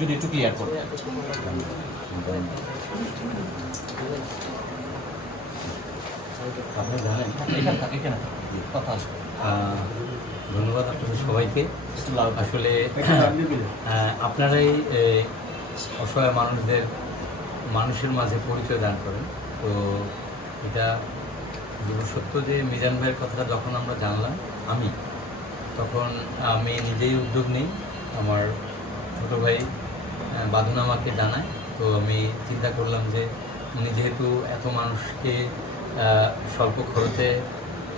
যদি একটু ক্লিয়ার। কথা ধন্যবাদ আপনাদের সবাইকে। আসলে আপনারাই অসহায় মানুষদের মানুষের মাঝে পরিচয় দান করেন। তো এটা সত্য যে মিজান ভাইয়ের কথাটা যখন আমরা জানলাম আমি তখন আমি নিজেই উদ্যোগ নিই। আমার ছোটো ভাই বাঁধন আমাকে জানায়। তো আমি চিন্তা করলাম যে উনি যেহেতু এত মানুষকে স্বল্প খরচে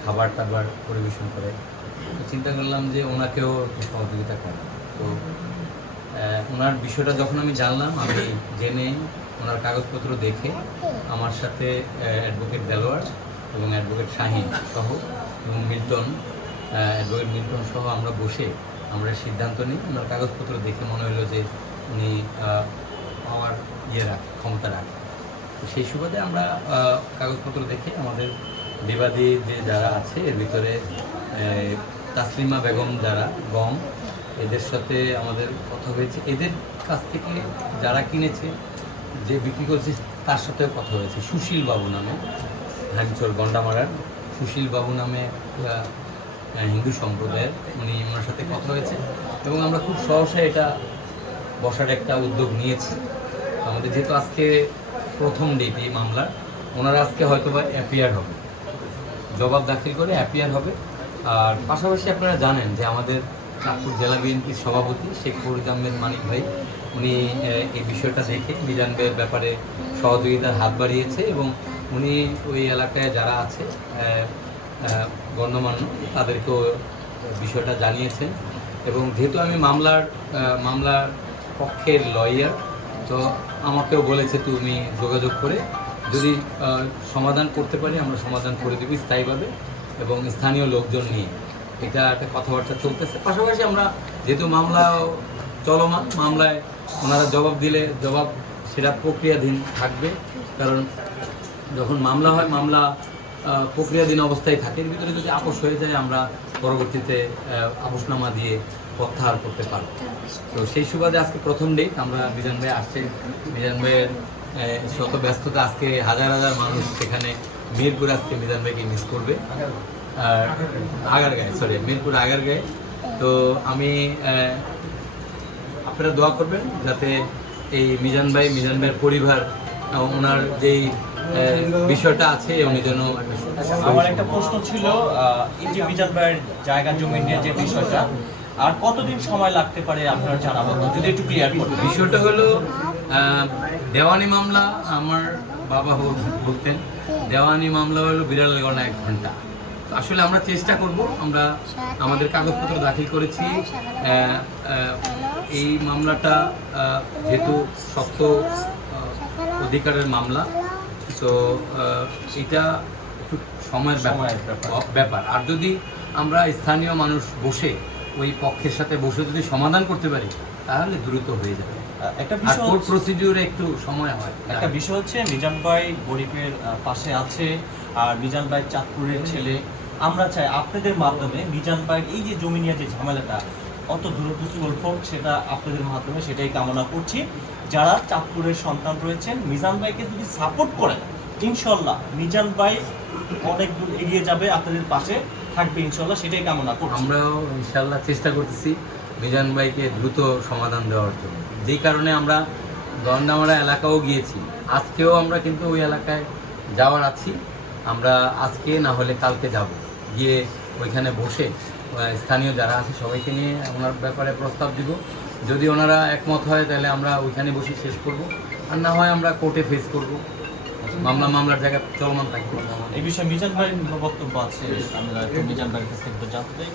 খাবার টাবার পরিবেশন করে, তো চিন্তা করলাম যে ওনাকেও সহযোগিতা করা তো ওনার বিষয়টা যখন আমি জানলাম, আমি জেনে ওনার কাগজপত্র দেখে আমার সাথে অ্যাডভোকেট দেলোয়ার এবং অ্যাডভোকেট শাহিন সহ এবং মিল্টন অ্যাডভোকেট মিল্টন সহ আমরা বসে আমরা সিদ্ধান্ত নিই ওনার কাগজপত্র দেখে মনে হলো যে উনি পাওয়ার ইয়ে রাখে, ক্ষমতা রাখে। তো সেই সুবাদে আমরা কাগজপত্র দেখে আমাদের বিবাদী যে যারা আছে, এর ভিতরে তাসলিমা বেগম যারা, গম, এদের সাথে আমাদের কথা হয়েছে। এদের কাছ থেকে যারা কিনেছে, যে বিক্রি করছে, তার সাথেও কথা হয়েছে। সুশীল বাবু নামে হ্যাংচর গন্ডামারার, সুশীল বাবু নামে হিন্দু সম্প্রদায়ের উনি ওনার সাথে কথা হয়েছে এবং আমরা খুব সহসা এটা বসার একটা উদ্যোগ নিয়েছি। আমাদের যেহেতু আজকে প্রথম ডেট এই মামলার, ওনারা আজকে হয়তো বা অ্যাপিয়ার হবে। জবাব দাখিল করে অ্যাপিয়ার হবে। আর পাশাপাশি আপনারা জানেন যে আমাদের নাগপুর জেলা বিএনপির সভাপতি শেখ ফরিদ আহমেদ মানিক ভাই, উনি এই বিষয়টা দেখে মিজান ভাইয়ের ব্যাপারে সহযোগিতার হাত বাড়িয়েছে এবং উনি ওই এলাকায় যারা আছে গণ্যমান্য, তাদেরকেও বিষয়টা জানিয়েছেন। এবং যেহেতু আমি মামলার মামলার পক্ষের লয়ার, তো আমাকেও বলেছে তুমি যোগাযোগ করে যদি সমাধান করতে পারি, আমরা সমাধান করে দেবো স্থায়ীভাবে এবং স্থানীয় লোকজন নিয়ে। এটা একটা কথাবার্তা চলতেছে। পাশাপাশি আমরা যেহেতু মামলা চলমান, মামলায় ওনারা জবাব দিলে জবাব, সেটা প্রক্রিয়াধীন থাকবে। কারণ যখন মামলা হয়, মামলা প্রক্রিয়াধীন অবস্থায় থাকে। এর ভিতরে যদি আপোষ হয়ে যায়, আমরা পরবর্তীতে আপোষনামা দিয়ে প্রত্যাহার করতে পারব। তো সেই সুবাদে আজকে প্রথম ডেট আমরা মিজান ভাই আসছে। মিজান ভাইয়ের শত ব্যস্ততা, আজকে হাজার হাজার মানুষ সেখানে মিরপুর আজকে মিজান ভাইকে মিস করবে। আর আগারগাঁয়ে সরি মিরপুর আগারগাঁয়ে। তো আমি আপনারা দোয়া করবেন যাতে এই মিজান ভাই, মিজান ভাইয়ের পরিবার, ওনার যেই বিষয়টা আছে উনি যেন আমার একটা প্রশ্ন ছিল এই যে মিজান ভাইয়ের জায়গা জমি নিয়ে যে বিষয়টা আর কতদিন সময় লাগতে পারে আপনার জানাব? যদি একটু ক্লিয়ার করতেন বিষয়টা হলো দেওয়ানি মামলা আমার বাবা বলতেন। দেওয়ানি মামলা হলো বিড়াল গণা এক ঘণ্টা। আসলে আমরা চেষ্টা করব আমরা আমাদের কাগজপত্র দাখিল করেছি। এই মামলাটা যেহেতু শক্ত অধিকারের মামলা তো এটা একটু সময়ের ব্যাপার। ব্যাপার। আর যদি আমরা স্থানীয় মানুষ বসে ওই পক্ষের সাথে বসে যদি সমাধান করতে পারি তাহলে দ্রুত হয়ে যাবে। একটা বিষয় প্রসিডিউরে একটু সময় হয়। একটা বিষয় হচ্ছে মিজান ভাই গরিবের পাশে আছে আর মিজান ভাই চাঁদপুরের ছেলে। আমরা চাই আপনাদের মাধ্যমে মিজান ভাইয়ের এই যে জমি নিয়ে যে ঝামেলাটা অত দ্রুত সলভ সেটা আপনাদের মাধ্যমে সেটাই কামনা করছি। যারা চাঁদপুরের সন্তান রয়েছেন, মিজান ভাইকে যদি সাপোর্ট করেন ইনশাল্লাহ মিজান ভাই অনেক দূর এগিয়ে যাবে আপনাদের পাশে থাকবে ইনশাল্লাহ সেটাই কামনা করছি। আমরাও ইনশাল্লাহ চেষ্টা করতেছি মিজান ভাইকে দ্রুত সমাধান দেওয়ার জন্য। যেই কারণে আমরা গন্ডামারা এলাকাও গিয়েছি, আজকেও আমরা কিন্তু ওই এলাকায় যাওয়ার আছি। আমরা আজকে না হলে কালকে যাব, গিয়ে ওইখানে বসে স্থানীয় যারা আছে সবাইকে নিয়ে ওনার ব্যাপারে প্রস্তাব দিব। যদি ওনারা একমত হয়, তাহলে আমরা ওইখানে বসে শেষ করব। আর না হয় আমরা কোর্টে ফেস করব। মামলা মামলার জায়গা চলমান থাকবে। এই বিষয়ে মিজান ভাইয়ের বক্তব্য আছে আমরা মিজান ভাইয়ের জানতে চাই।